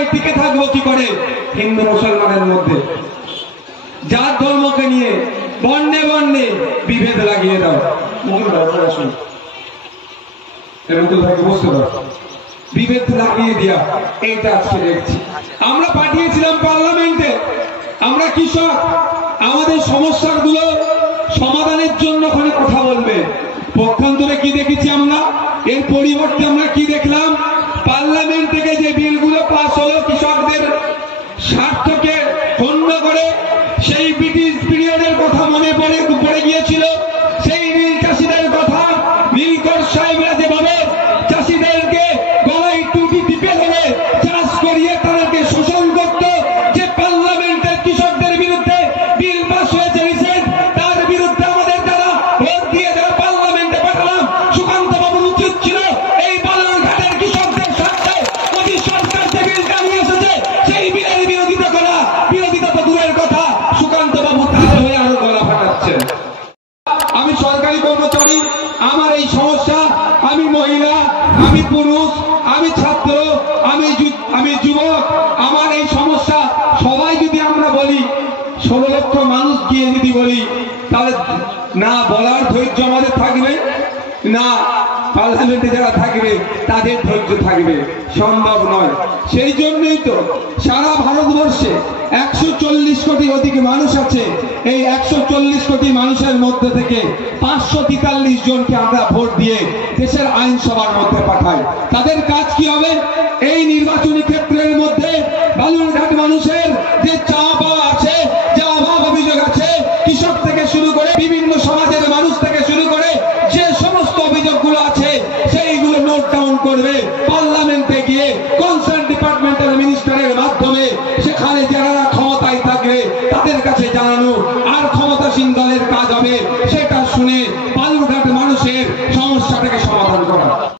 সবাই টিকে থাকবো কি করে হিন্দু মুসলমানের মধ্যে? যার ধর্মকে নিয়ে বর্ণে বর্ণে বিভেদ লাগিয়ে দাও। বিভেদ লাগিয়ে দেওয়া, এইটা আজকে দেখছি। আমরা পাঠিয়েছিলাম পার্লামেন্টে, আমরা কৃষক, আমাদের সমস্যাগুলো সমাধানের জন্য ওখানে কথা বলবে। পক্ষান্তরে কি দেখেছি আমরা? এর পরিবর্তে আমরা কি দেখলাম? পার্লামেন্ট থেকে যে বিলগুলো পাস হলো কৃষকদের স্বার্থকে ক্ষুণ্ণ করে, সেই ব্রিটিশ পিরিয়ডের কথা মনে পড়ে গিয়েছিল। সেই নীল চাষিদের কথা, নীলকর সাহেবরা যেভাবে চাষিদেরকে গলায় টুটি টিপে ধরে চাষ করিয়ে তাদেরকে শোষণ করত, যে পার্লামেন্টের কৃষকদের বিরুদ্ধে বিল পাস হয়েছে রিসেন্ট, তার বিরুদ্ধে আমাদের দ্বারা ভোট দিয়ে যারা পার্লামেন্টে পাঠালাম, সুকান্ত বাবুর উচিত ছিল এই বালুরঘাটের কৃষকদের স্বার্থে মোদী সরকার যে বিলটা নিয়ে এসেছে সেই বিলের বিরোধিতা করা। বিরোধিতা তো দূরের কথা, সুকান্ত বাবু তার হয়ে আরো গলা ফাটাচ্ছেন। আমি সরকারি কর্মচারী, আমার এই সমস্যা, আমি মহিলা, আমি পুরুষ, আমি ছাত্র, আমি যুবক, আমার এই সমস্যা সবাই যদি আমরা বলি, 16 লক্ষ মানুষ গিয়ে যদি বলি, তাহলে না বলার ধৈর্য আমাদের থাকবে, না পার্লামেন্টে যারা থাকবে তাদের ধৈর্য থাকবে, সম্ভব নয়। সেই জন্যই তো সারা ভারতবর্ষে 140 কোটি অধিক মানুষ আছে। এই 140 কোটি মানুষের মধ্যে থেকে 543 জনকে আমরা ভোট দিয়ে দেশের আইনসভার মধ্যে পাঠাই। তাদের কাজ কি হবে? এই নির্বাচনী ক্ষেত্রের মধ্যে বালুরঘাট মানুষের যে চাওয়া পাওয়া আছে, যে অভাব অভিযোগ আছে, কৃষক থেকে শুরু করে বিভিন্ন সমাজের মানুষ থেকে শুরু করে যে সমস্ত অভিযোগগুলো আছে, সেইগুলো নোট ডাউন করবে, পার্লামেন্টে গিয়ে কনসার্ন ডিপার্টমেন্টাল মিনিস্টারের মাধ্যমে সেখানে যারা ক্ষমতায় থাকবে তাদের কাছে জানানো